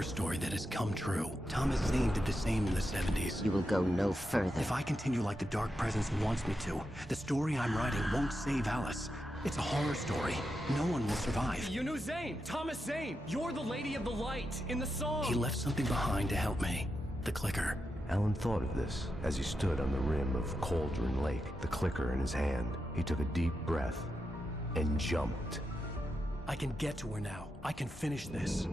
horror story that has come true. Thomas Zane did the same in the 70s. You will go no further. If I continue like the Dark Presence wants me to, the story I'm writing won't save Alice. It's a horror story. No one will survive. You knew Zane! Thomas Zane! You're the Lady of the Light in the song! He left something behind to help me. The clicker. Alan thought of this as he stood on the rim of Cauldron Lake, the clicker in his hand. He took a deep breath and jumped. I can get to her now. I can finish this.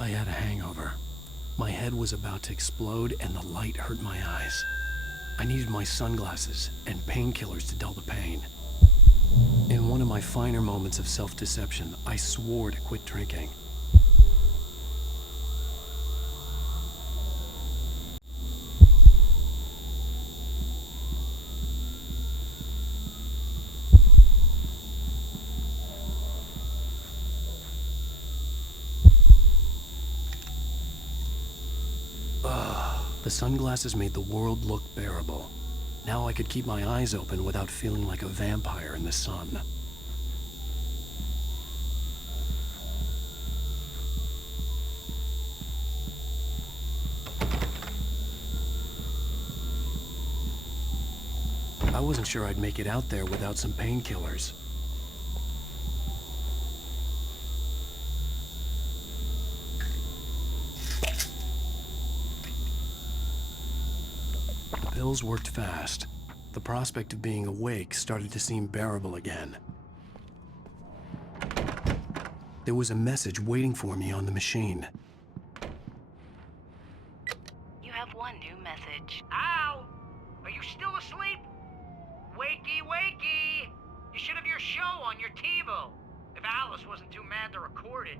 I had a hangover. My head was about to explode and the light hurt my eyes. I needed my sunglasses and painkillers to dull the pain. In one of my finer moments of self-deception, I swore to quit drinking. The sunglasses made the world look bearable. Now I could keep my eyes open without feeling like a vampire in the sun. I wasn't sure I'd make it out there without some painkillers. The pills worked fast. The prospect of being awake started to seem bearable again. There was a message waiting for me on the machine. You have one new message. Al! Are you still asleep? Wakey, wakey! You should have your show on your TiVo. If Alice wasn't too mad to record it.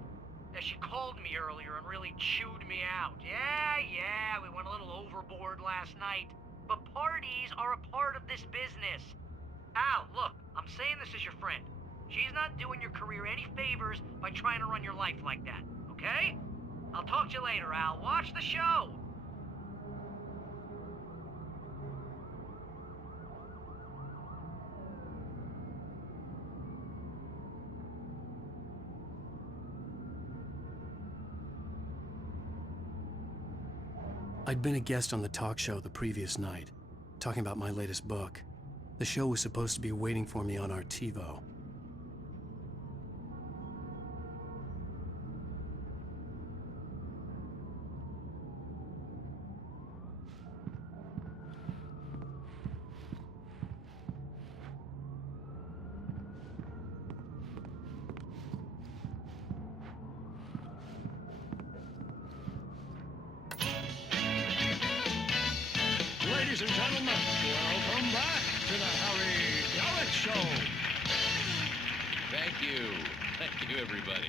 She called me earlier and really chewed me out. Yeah, we went a little overboard last night. But parties are a part of this business. Al, look, I'm saying this as your friend. She's not doing your career any favors by trying to run your life like that, okay? I'll talk to you later, Al. Watch the show. I'd been a guest on the talk show the previous night, talking about my latest book. The show was supposed to be waiting for me on our TiVo. Ladies and gentlemen, welcome back to the Harry Gallic Show. Thank you. Thank you, everybody.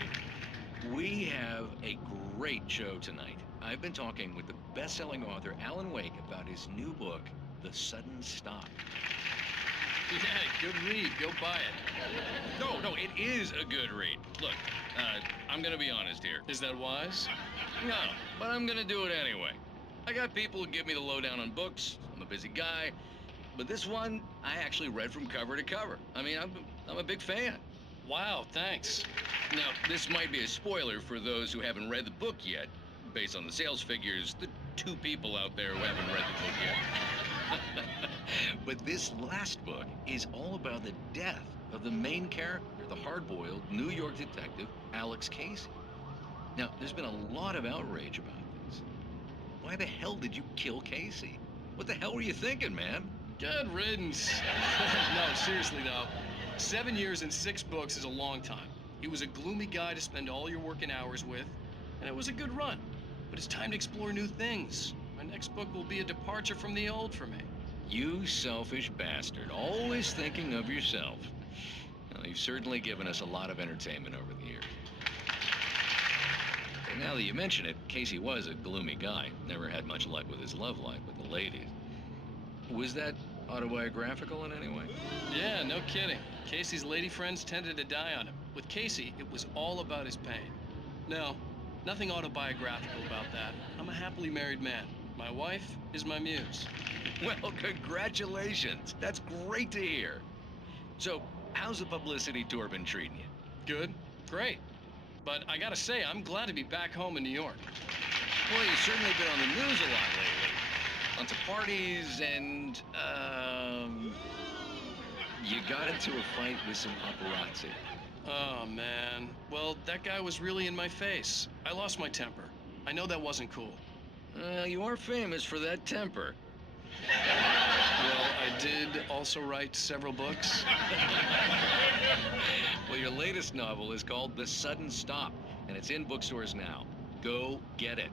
We have a great show tonight. I've been talking with the best-selling author Alan Wake about his new book, The Sudden Stop. Yeah, good read. Go buy it. No, it is a good read. Look, I'm gonna be honest here. Is that wise? No, but I'm gonna do it anyway. I got people who give me the lowdown on books. I'm a busy guy. But this one, I actually read from cover to cover. I mean, I'm a big fan. Wow, thanks. Now, this might be a spoiler for those who haven't read the book yet. Based on the sales figures, the 2 people out there who haven't read the book yet. But this last book is all about the death of the main character, the hard-boiled New York detective, Alex Casey. Now, there's been a lot of outrage about this. Why the hell did you kill Casey? What the hell were you thinking, man? Good riddance. No, seriously though. 7 years and 6 books is a long time. He was a gloomy guy to spend all your working hours with, and it was a good run. But it's time to explore new things. My next book will be a departure from the old for me. You selfish bastard, always thinking of yourself. Well, you've certainly given us a lot of entertainment over the years. And now that you mention it, Casey was a gloomy guy. Never had much luck with his love life with the ladies. Was that autobiographical in any way? Yeah, no kidding. Casey's lady friends tended to die on him. With Casey, it was all about his pain. No, nothing autobiographical about that. I'm a happily married man. My wife is my muse. Well, congratulations. That's great to hear. So, how's the publicity tour been treating you? Good, great. But I gotta say, I'm glad to be back home in New York. Well, you've certainly been on the news a lot lately. Lots of parties and, you got into a fight with some paparazzi. Oh, man. Well, that guy was really in my face. I lost my temper. I know that wasn't cool. You are famous for that temper. Well, I did also write several books. Well, your latest novel is called The Sudden Stop, and it's in bookstores now. Go get it.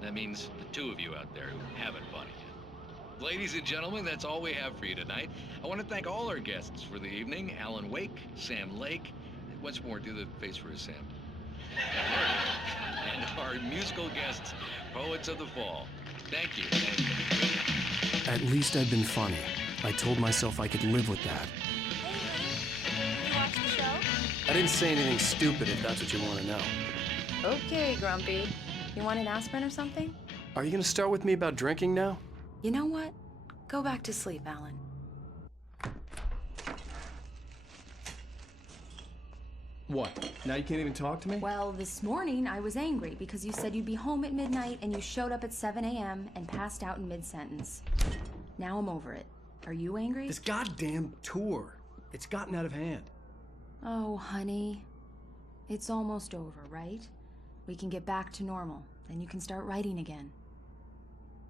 That means the two of you out there who haven't bought it yet. Ladies and gentlemen, that's all we have for you tonight. I want to thank all our guests for the evening. Alan Wake, Sam Lake. Once more, do the face for a Sam. And our musical guests, Poets of the Fall. Thank you. At least I'd been funny. I told myself I could live with that. You watch the show? I didn't say anything stupid, if that's what you want to know. Okay, Grumpy. You want an aspirin or something? Are you going to start with me about drinking now? You know what? Go back to sleep, Alan. What? Now you can't even talk to me? Well, this morning I was angry because you said you'd be home at midnight and you showed up at 7 a.m. and passed out in mid-sentence. Now I'm over it. Are you angry? This goddamn tour. It's gotten out of hand. Oh, honey. It's almost over, right? We can get back to normal. Then you can start writing again.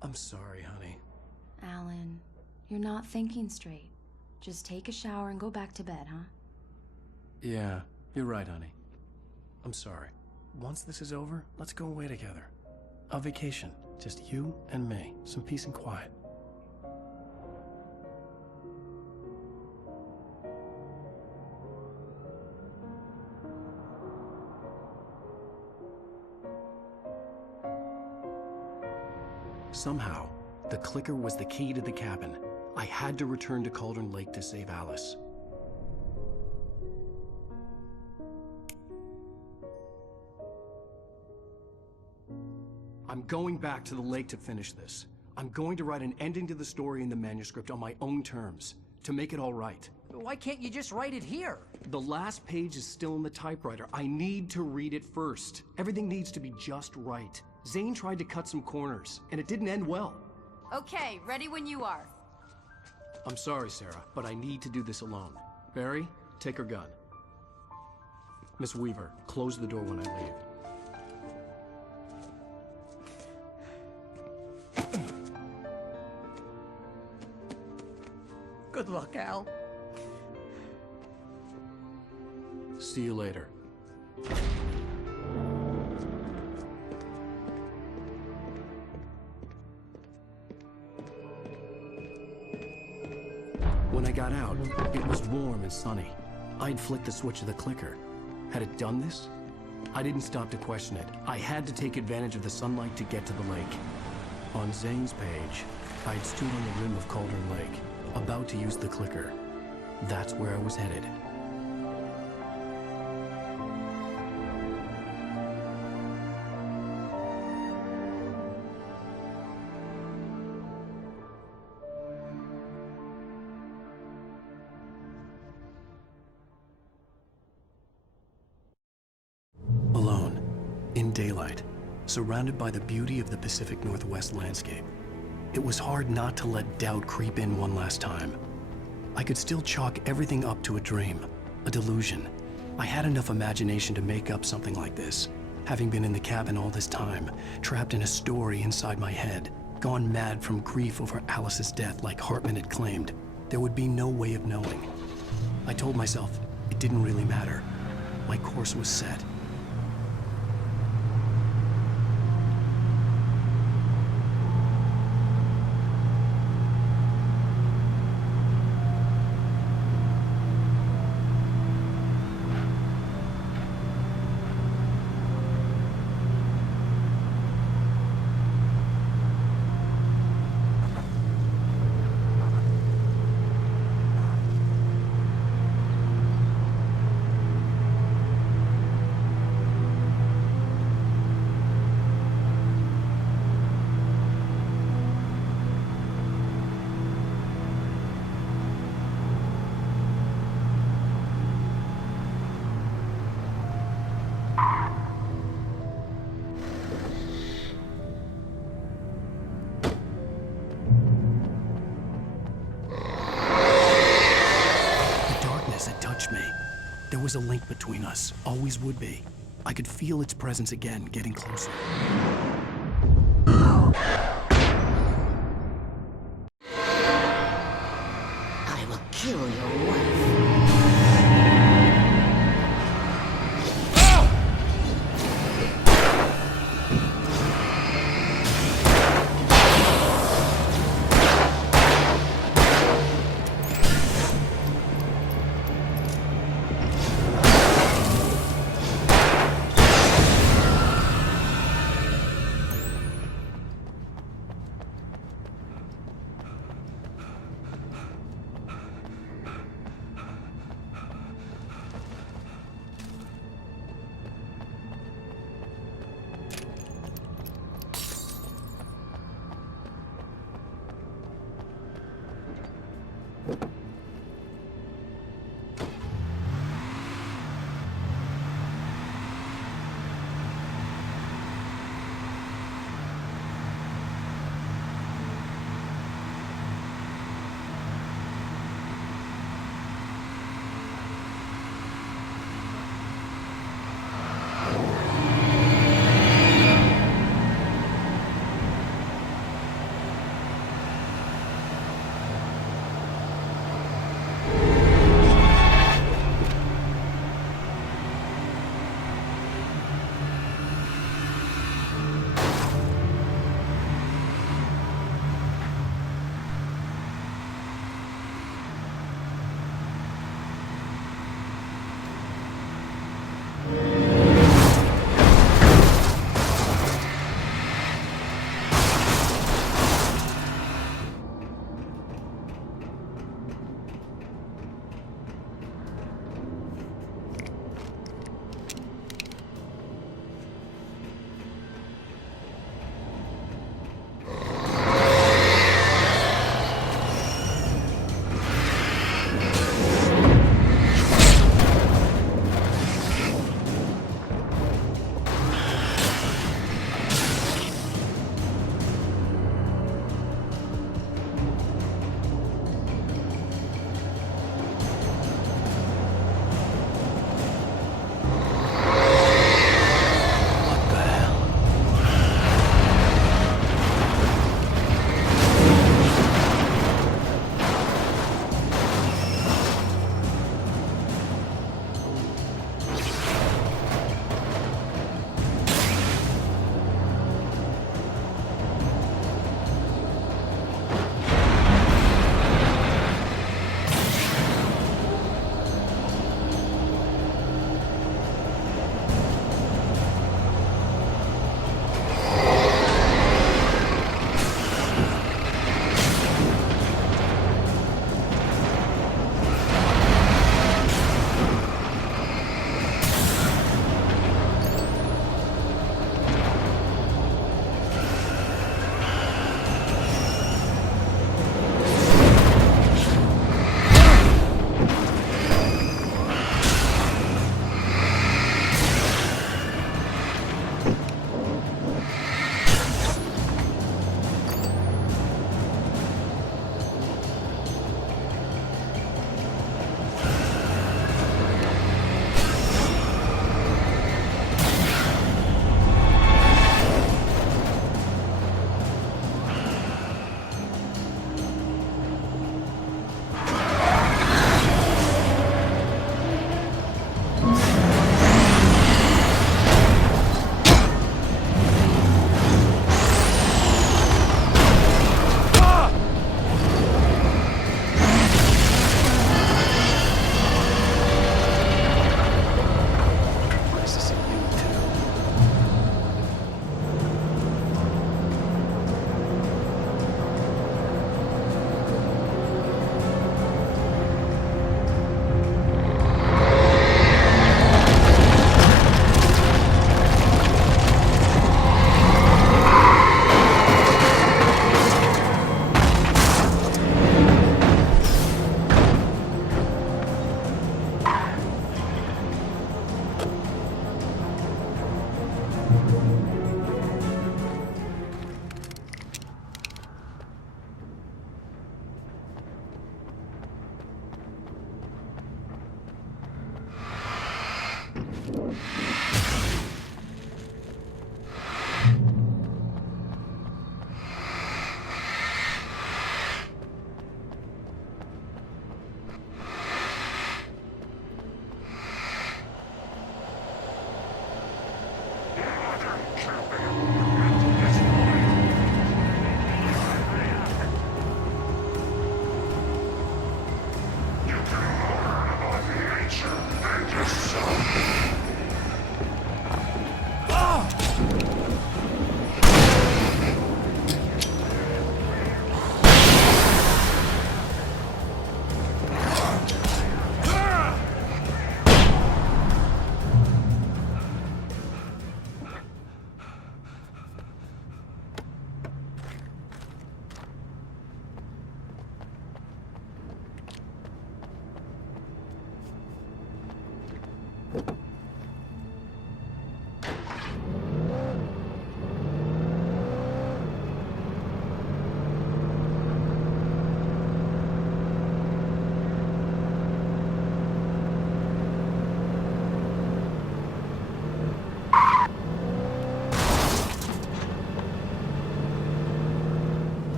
I'm sorry, honey. Alan, you're not thinking straight. Just take a shower and go back to bed, huh? Yeah, you're right, honey. I'm sorry. Once this is over, let's go away together. A vacation. Just you and me. Some peace and quiet. Somehow, the clicker was the key to the cabin. I had to return to Cauldron Lake to save Alice. I'm going back to the lake to finish this. I'm going to write an ending to the story in the manuscript on my own terms, to make it all right. Why can't you just write it here? The last page is still in the typewriter. I need to read it first. Everything needs to be just right. Zane tried to cut some corners, and it didn't end well. Okay, ready when you are. I'm sorry, Sarah, but I need to do this alone. Barry, take her gun. Miss Weaver, close the door when I leave. Good luck, Al. See you later. When I got out, it was warm and sunny. I'd flicked the switch of the clicker. Had it done this? I didn't stop to question it. I had to take advantage of the sunlight to get to the lake. On Zane's page, I'd stood on the rim of Cauldron Lake, about to use the clicker. That's where I was headed. Alone, in daylight, surrounded by the beauty of the Pacific Northwest landscape. It was hard not to let doubt creep in one last time. I could still chalk everything up to a dream, a delusion. I had enough imagination to make up something like this, having been in the cabin all this time, trapped in a story inside my head, gone mad from grief over Alice's death like Hartman had claimed. There would be no way of knowing. I told myself it didn't really matter. My course was set. There was a link between us, always would be. I could feel its presence again, getting closer. I will kill your wife.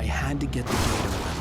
I had to get the gate open.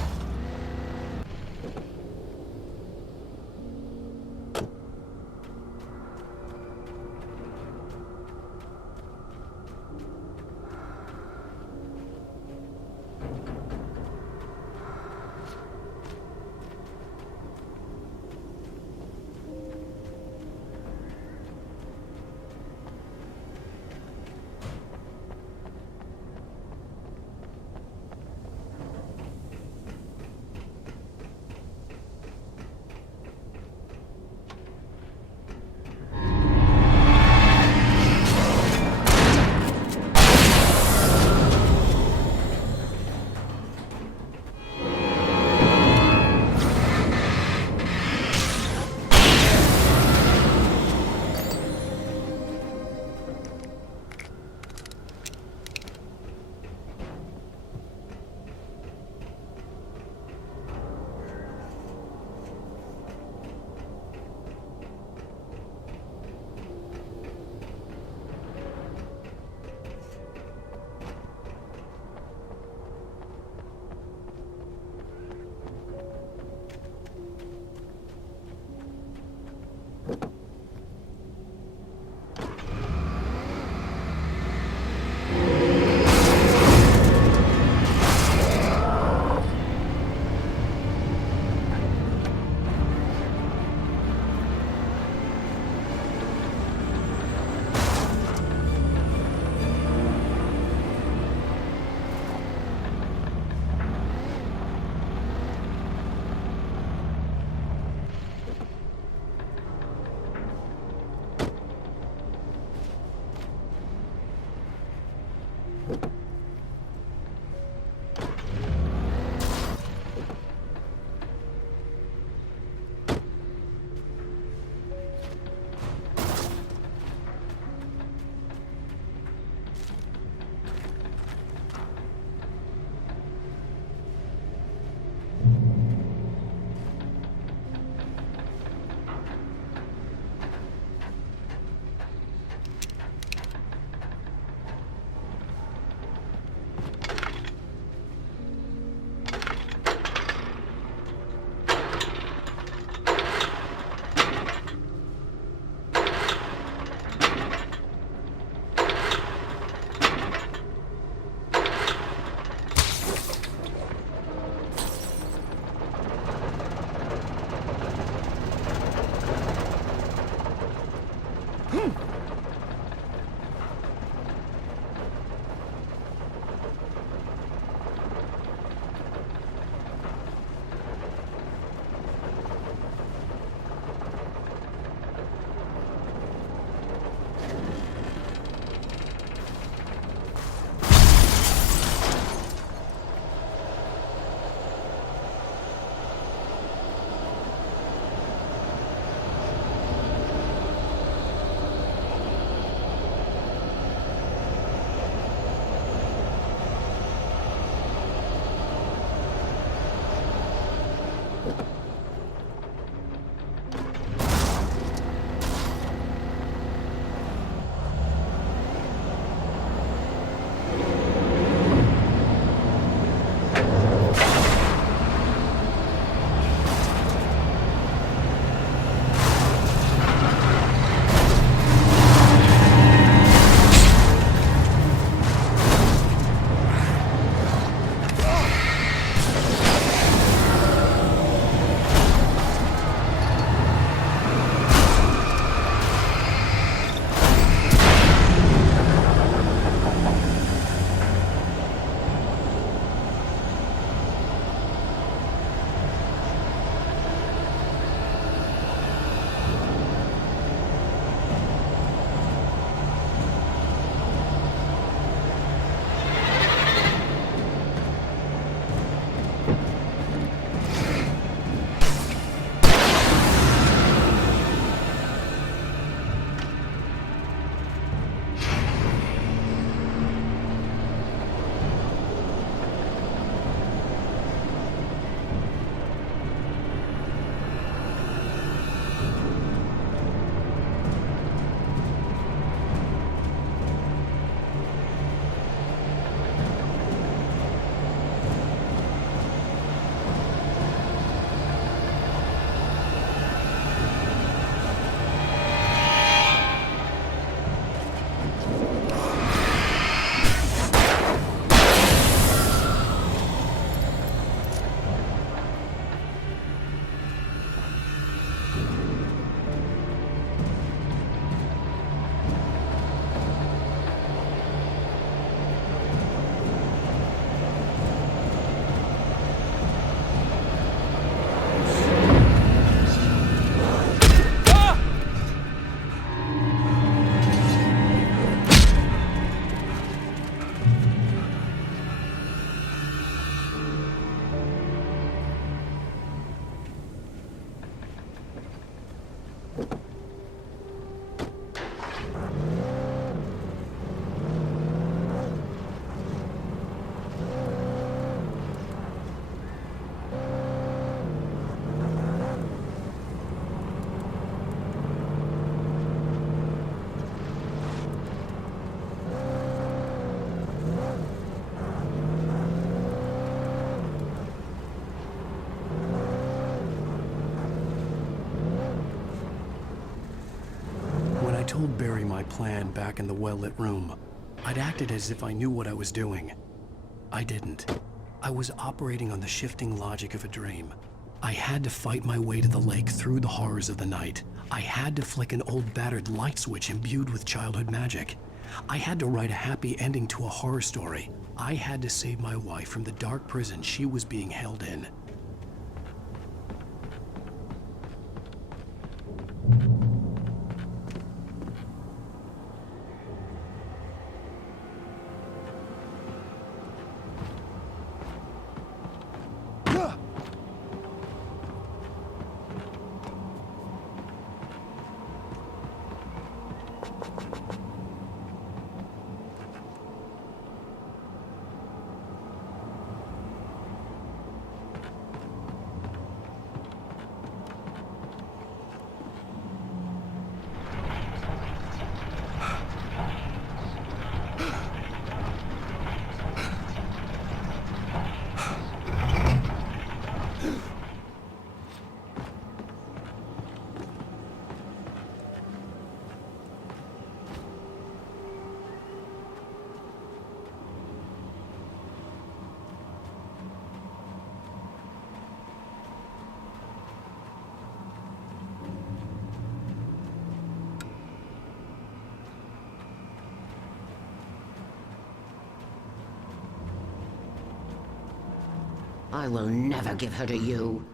told Barry my plan back in the well-lit room. I'd acted as if I knew what I was doing. I didn't. I was operating on the shifting logic of a dream. I had to fight my way to the lake through the horrors of the night. I had to flick an old battered light switch imbued with childhood magic. I had to write a happy ending to a horror story. I had to save my wife from the dark prison she was being held in. I will never give her to you.